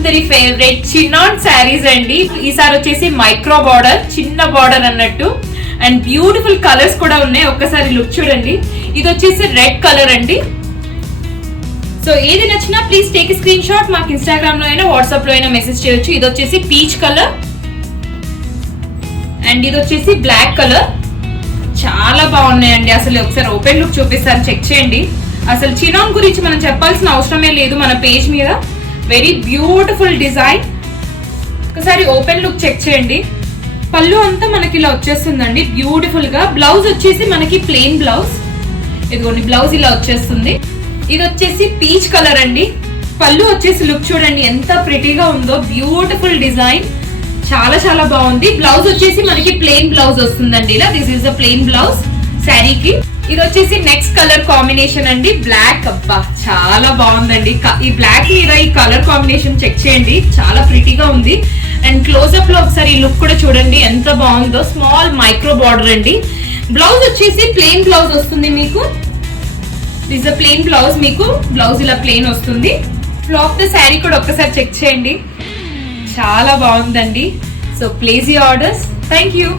అందరి favourite chinon saris అండి. ఈసారి వచ్చేసి మైక్రో బార్డర్, చిన్న బార్డర్ అన్నట్టు, అండ్ బ్యూటిఫుల్ కలర్స్ కూడా ఉన్నాయి. ఒక్కసారి లుక్ చూడండి. ఇది వచ్చేసి రెడ్ కలర్ అండి. సో ఏది నచ్చినా ప్లీజ్ టేక్ స్క్రీన్ షాట్. మాకు ఇన్స్టాగ్రామ్ లో అయినా వాట్సాప్ లో అయినా మెసేజ్ చేయొచ్చు. ఇది వచ్చేసి పీచ్ కలర్ అండ్ ఇది వచ్చేసి బ్లాక్ కలర్. చాలా బాగున్నాయండి. అసలు ఒకసారి ఓపెన్ లుక్ చూపిస్తాను, చెక్ చేయండి. అసలు చినాన్ గురించి మనం చెప్పాల్సిన అవసరమే లేదు మన పేజ్ మీద. Very beautiful design. ఒకసారి ఓపెన్ లుక్ చెక్ చేయండి. పళ్ళు అంతా మనకి ఇలా వచ్చేస్తుందండి బ్యూటిఫుల్ గా. బ్లౌజ్ వచ్చేసి మనకి ప్లెయిన్ బ్లౌజ్. ఇదిగోండి బ్లౌజ్ ఇలా వచ్చేస్తుంది. ఇది వచ్చేసి పీచ్ కలర్ అండి. పళ్ళు వచ్చేసి లుక్ చూడండి ఎంత ప్రిటీగా ఉందో. బ్యూటిఫుల్ డిజైన్, చాలా చాలా బాగుంది. బ్లౌజ్ వచ్చేసి మనకి ప్లెయిన్ బ్లౌజ్ వస్తుందండి ఇలా. This is the plain blouse శారీకి. ఇది వచ్చేసి నెక్స్ట్ కలర్ కాంబినేషన్ అండి, బ్లాక్. అబ్బా చాలా బాగుందండి. ఈ బ్లాక్ మీద ఈ కలర్ కాంబినేషన్ చెక్ చేయండి, చాలా ప్రిటీగా ఉంది. అండ్ క్లోజ్అప్ లో ఒకసారి ఈ లుక్ కూడా చూడండి ఎంత బాగుందో. స్మాల్ మైక్రో బార్డర్ అండి. బ్లౌజ్ వచ్చేసి ప్లెయిన్ బ్లౌజ్ వస్తుంది మీకు. This the plain blouse. మీకు బ్లౌజ్ ఇలా ప్లెయిన్ వస్తుంది. ఫ్లాప్ ద శారీ కూడా ఒక్కసారి చెక్ చేయండి, చాలా బాగుందండి. So place your orders. Thank you.